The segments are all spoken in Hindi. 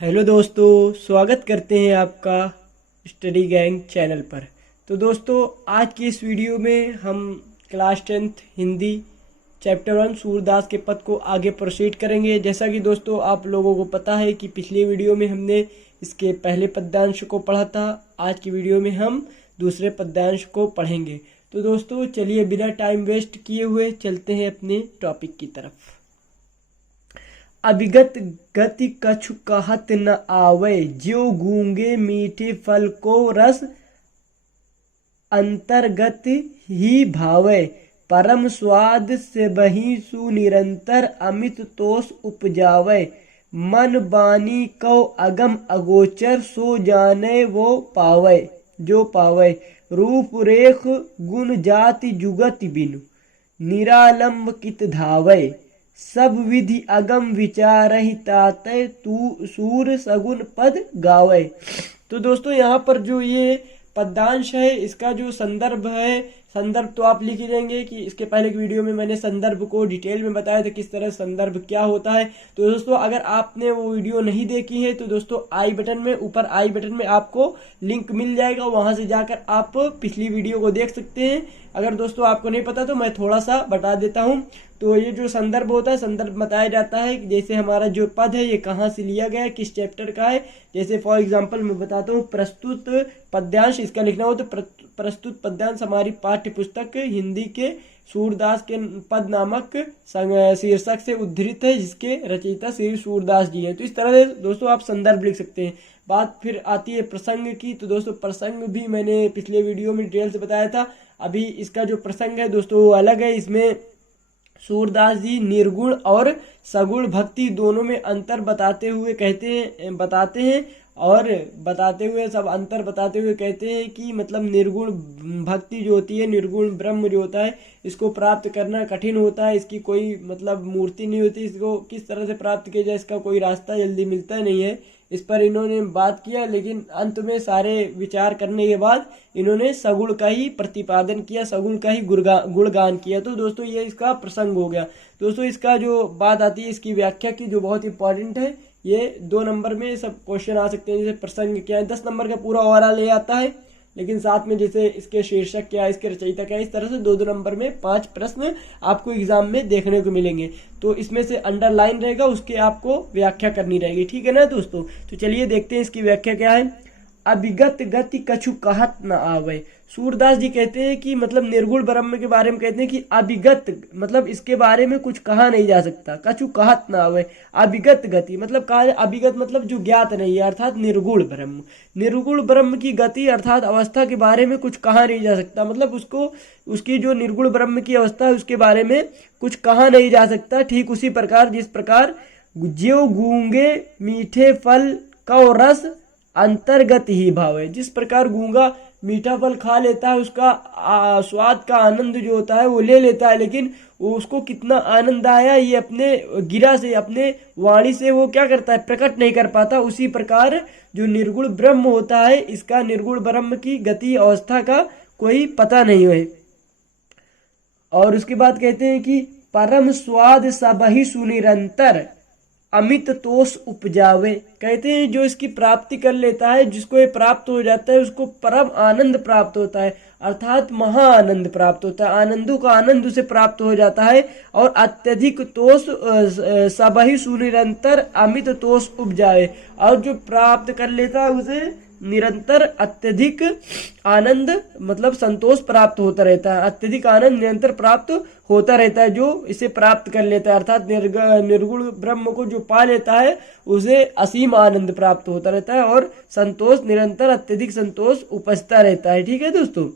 हेलो दोस्तों, स्वागत करते हैं आपका स्टडी गैंग चैनल पर। तो दोस्तों, आज की इस वीडियो में हम class 10th Hindi chapter 1 Surdas के पद को आगे प्रोसीड करेंगे। जैसा कि दोस्तों आप लोगों को पता है कि पिछली वीडियो में हमने इसके पहले पद्यांश को पढ़ा था। आज की वीडियो में हम दूसरे पद्यांश को पढ़ेंगे। तो दोस्तों चलिए बिना टाइम वेस्ट किए हुए चलते हैं अपने टॉपिक की तरफ। अभिगत गति कछु कहत न आवे, ज्यो गूंगे मीठे फल को रस अंतर्गत ही भावे। परम स्वाद से बही सुनिरंतर अमित तोष उपजावे। मन बानी कौ अगम अगोचर, सो जाने वो पावे जो पावे। रूप रेख गुण जाति जुगत बिनु, निरालंब कित धावे। सब विधि अगम विचारहि ताते, तू सूर सगुन पद गावे। तो दोस्तों यहाँ पर जो ये पद्यांश है इसका जो संदर्भ है, संदर्भ तो आप लिख ही देंगे कि इसके पहले की वीडियो में मैंने संदर्भ को डिटेल में बताया था किस तरह संदर्भ क्या होता है। तो दोस्तों अगर आपने वो वीडियो नहीं देखी है तो दोस्तों आई बटन में, ऊपर आई बटन में आपको लिंक मिल जाएगा, वहां से जाकर आप पिछली वीडियो को देख सकते हैं। अगर दोस्तों आपको नहीं पता तो मैं थोड़ा सा बता देता हूँ। तो ये जो संदर्भ होता है, संदर्भ बताया जाता है कि जैसे हमारा जो पद है ये कहाँ से लिया गया है, किस चैप्टर का है। जैसे फॉर एग्जांपल मैं बताता हूँ, प्रस्तुत पद्यांश इसका लिखना हो तो प्रस्तुत पद्यांश हमारी पाठ्य पुस्तक हिंदी के सूरदास के पद नामक शीर्षक से उद्धृत है, जिसके रचयिता श्री सूरदास जी हैं। तो इस तरह से दोस्तों आप संदर्भ लिख सकते हैं। बात फिर आती है प्रसंग की। तो दोस्तों प्रसंग भी मैंने पिछले वीडियो में डिटेल से बताया था। अभी इसका जो प्रसंग है दोस्तों वो अलग है। इसमें सूरदास जी निर्गुण और सगुण भक्ति दोनों में अंतर बताते हुए बताते हैं और बताते हुए सब अंतर बताते हुए कहते हैं कि मतलब निर्गुण भक्ति जो होती है, निर्गुण ब्रह्म जो होता है, इसको प्राप्त करना कठिन होता है। इसकी कोई मतलब मूर्ति नहीं होती, इसको किस तरह से प्राप्त किया जाए इसका कोई रास्ता जल्दी मिलता नहीं है। इस पर इन्होंने बात किया, लेकिन अंत में सारे विचार करने के बाद इन्होंने सगुण का ही प्रतिपादन किया, सगुण का ही गुणगान किया। तो दोस्तों ये इसका प्रसंग हो गया। दोस्तों इसका जो बात आती है इसकी व्याख्या की, जो बहुत इंपॉर्टेंट है, ये 2 नंबर में सब क्वेश्चन आ सकते हैं। जैसे प्रसंग क्या है, 10 नंबर का पूरा ओवरऑल ले आता है, लेकिन साथ में जैसे इसके शीर्षक क्या है, इसके रचयिता क्या है, इस तरह से 2-2 नंबर में 5 प्रश्न आपको एग्जाम में देखने को मिलेंगे। तो इसमें से अंडरलाइन रहेगा, उसके आपको व्याख्या करनी रहेगी, ठीक है ना दोस्तों। तो चलिए देखते हैं इसकी व्याख्या क्या है। अभिगत गति कछु कहत न आवे। सूरदास जी कहते हैं कि मतलब निर्गुण ब्रह्म के बारे में कहते हैं कि अभिगत मतलब इसके बारे में कुछ कहा नहीं जा सकता, कछु कहत न आवे। अभिगत गति मतलब कहा, अभिगत मतलब जो ज्ञात नहीं है, अर्थात निर्गुण ब्रह्म, निर्गुण ब्रह्म की गति अर्थात अवस्था के बारे में कुछ कहा नहीं जा सकता। मतलब उसको, उसकी जो निर्गुण ब्रह्म की अवस्था है उसके बारे में कुछ कहा नहीं जा सकता। ठीक उसी प्रकार जिस प्रकार ज्यो गूंगे मीठे फल का रस अंतर्गत ही भाव है, जिस प्रकार गूंगा मीठा फल खा लेता है, उसका स्वाद का आनंद जो होता है वो ले लेता है, लेकिन वो उसको कितना आनंद आया ये अपने गिरा से, अपने वाणी से वो क्या करता है, प्रकट नहीं कर पाता। उसी प्रकार जो निर्गुण ब्रह्म होता है, इसका निर्गुण ब्रह्म की गति अवस्था का कोई पता नहीं है। और उसके बाद कहते हैं कि परम स्वाद सबहि सुनिरंतर अमित तोष उपजावे। कहते हैं जो इसकी प्राप्ति कर लेता है, जिसको ये प्राप्त हो जाता है, उसको परम आनंद प्राप्त होता है, अर्थात महा आनंद प्राप्त होता है, आनंदों का आनंद उसे प्राप्त हो जाता है। और अत्यधिक तोष सबहि सुनिरंतर अमित तोष उपजावे, और जो प्राप्त कर लेता है उसे निरंतर अत्यधिक आनंद मतलब संतोष प्राप्त होता रहता है, अत्यधिक आनंद निरंतर प्राप्त होता रहता है जो इसे प्राप्त कर लेता है। अर्थात निर्गुण ब्रह्म को जो पा लेता है उसे असीम आनंद प्राप्त होता रहता है और संतोष निरंतर अत्यधिक संतोष उपजता रहता है, ठीक है दोस्तों।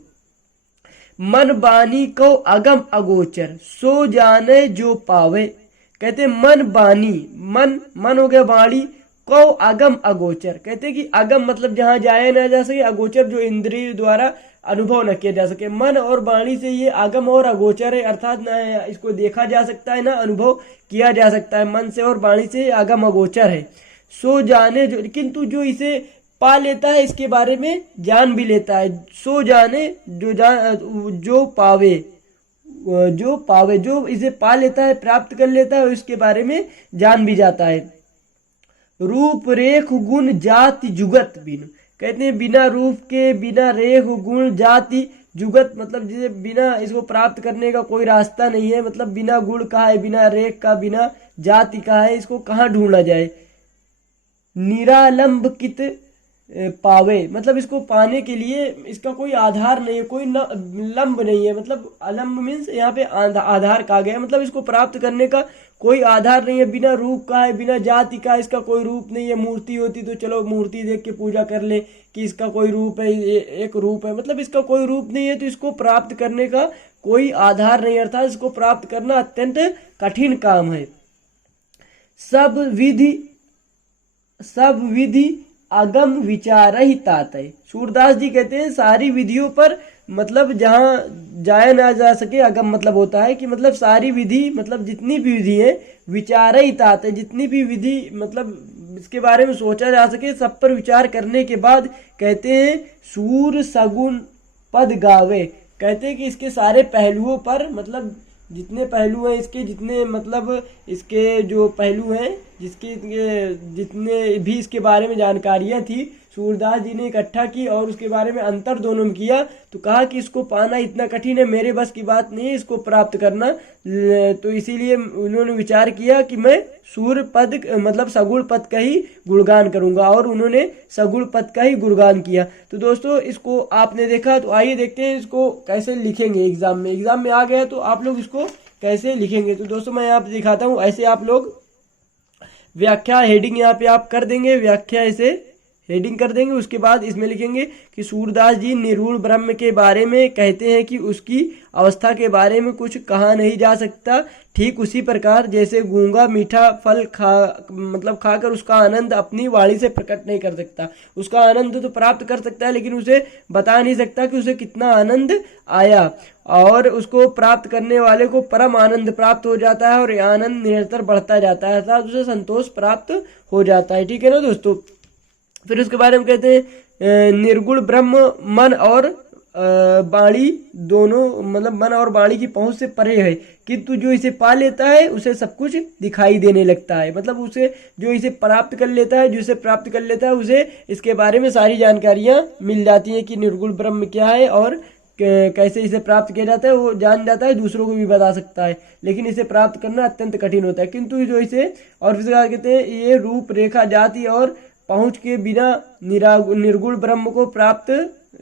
मन बानी को अगम अगोचर, सो जाने जो पावे। कहते मन बानी, मन हो गया वाणी, को अगम अगोचर। कहते हैं कि अगम मतलब जहां जाया ना जा सके, अगोचर जो इंद्रिय द्वारा अनुभव न किया जा सके। मन और वाणी से ये अगम और अगोचर है, अर्थात न इसको देखा जा सकता है ना अनुभव किया जा सकता है। मन से और वाणी से अगम अगोचर है। सो जाने जो, किंतु जो इसे पा लेता है इसके बारे में जान भी लेता है। सो जाने जो पावे, जो इसे पा लेता है, प्राप्त कर लेता है, उसके बारे में जान भी जाता है। रूप रेख गुण जाति जुगत बिनु। कहते हैं बिना रूप के, बिना रेख गुण जाति जुगत, मतलब जैसे बिना इसको प्राप्त करने का कोई रास्ता नहीं है। मतलब बिना गुण का है, बिना रेख का, बिना जाति का है, इसको कहाँ ढूंढा जाए। निरालंब कित पावे, मतलब इसको पाने के लिए इसका कोई आधार नहीं है, कोई लंब नहीं है। मतलब अलंब मीन्स यहाँ पे आधार कहा गया, मतलब इसको प्राप्त करने का कोई आधार नहीं है। बिना रूप का है, बिना जाति का, इसका कोई रूप नहीं है। मूर्ति होती तो चलो मूर्ति देख के पूजा कर ले कि इसका कोई रूप है, एक रूप है, मतलब इसका कोई रूप नहीं है, तो इसको प्राप्त करने का कोई आधार नहीं, अर्थात इसको प्राप्त करना अत्यंत कठिन काम है। सब विधि अगम विचार ही तात है। सूरदास जी कहते हैं सारी विधियों पर, मतलब जहाँ जाया ना जा सके, अगम मतलब होता है कि मतलब सारी विधि, मतलब जितनी भी विधि है, विचार ही तात है, जितनी भी विधि मतलब इसके बारे में सोचा जा सके, सब पर विचार करने के बाद कहते हैं सूर सगुन पद गावे। कहते हैं कि इसके सारे पहलुओं पर, मतलब जितने पहलू हैं इसके, जितने मतलब इसके जो पहलू हैं, जिसके जितने भी इसके बारे में जानकारियां थी, सूरदास जी ने इकट्ठा की और उसके बारे में अंतर दोनों में किया। तो कहा कि इसको पाना इतना कठिन है, मेरे बस की बात नहीं है इसको प्राप्त करना। तो इसीलिए उन्होंने विचार किया कि मैं सूर पद, मतलब सगुण पद का ही गुणगान करूंगा, और उन्होंने सगुण पद का ही गुणगान किया। तो दोस्तों इसको आपने देखा, तो आइए देखते हैं इसको कैसे लिखेंगे एग्जाम में। एग्जाम में आ गया तो आप लोग इसको कैसे लिखेंगे। तो दोस्तों मैं यहाँ पे दिखाता हूँ, ऐसे आप लोग व्याख्या हेडिंग यहाँ पे आप कर देंगे, व्याख्या ऐसे हेडिंग कर देंगे। उसके बाद इसमें लिखेंगे कि सूरदास जी निर्गुण ब्रह्म के बारे में कहते हैं कि उसकी अवस्था के बारे में कुछ कहा नहीं जा सकता। ठीक उसी प्रकार जैसे गूंगा मीठा फल खाकर उसका आनंद अपनी वाणी से प्रकट नहीं कर सकता। उसका आनंद तो प्राप्त कर सकता है, लेकिन उसे बता नहीं सकता कि उसे कितना आनंद आया। और उसको प्राप्त करने वाले को परम आनंद प्राप्त हो जाता है, और यह आनंद निरंतर बढ़ता जाता है, अर्थात उसे संतोष प्राप्त हो जाता है। ठीक है ना दोस्तों। फिर उसके बारे में कहते हैं निर्गुण ब्रह्म मन और वाणी दोनों, मतलब मन और वाणी की पहुंच से परे है, किंतु जो इसे पा लेता है उसे सब कुछ दिखाई देने लगता है। मतलब उसे जो इसे प्राप्त कर लेता है, जो इसे प्राप्त कर लेता है, उसे इसके बारे में सारी जानकारियां मिल जाती हैं कि निर्गुण ब्रह्म क्या है और कैसे इसे प्राप्त किया जाता है, वो जान जाता है, दूसरों को भी बता सकता है। लेकिन इसे प्राप्त करना अत्यंत कठिन होता है। किंतु जो इसे, और फिर कहते हैं ये रूप रेखा जाति और पहुंच के बिना निर्गुण ब्रह्म को प्राप्त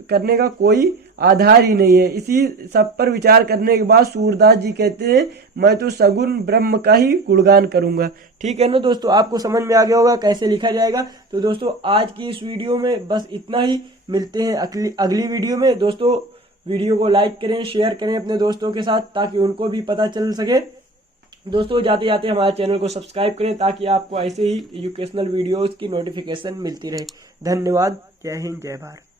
करने का कोई आधार ही नहीं है। इसी सब पर विचार करने के बाद सूरदास जी कहते हैं मैं तो सगुण ब्रह्म का ही गुणगान करूंगा। ठीक है ना दोस्तों, आपको समझ में आ गया होगा कैसे लिखा जाएगा। तो दोस्तों आज की इस वीडियो में बस इतना ही, मिलते हैं अगली वीडियो में। दोस्तों वीडियो को लाइक करें, शेयर करें अपने दोस्तों के साथ, ताकि उनको भी पता चल सके। दोस्तों जाते जाते हमारे चैनल को सब्सक्राइब करें, ताकि आपको ऐसे ही एजुकेशनल वीडियोस की नोटिफिकेशन मिलती रहे। धन्यवाद। जय हिंद, जय भारत।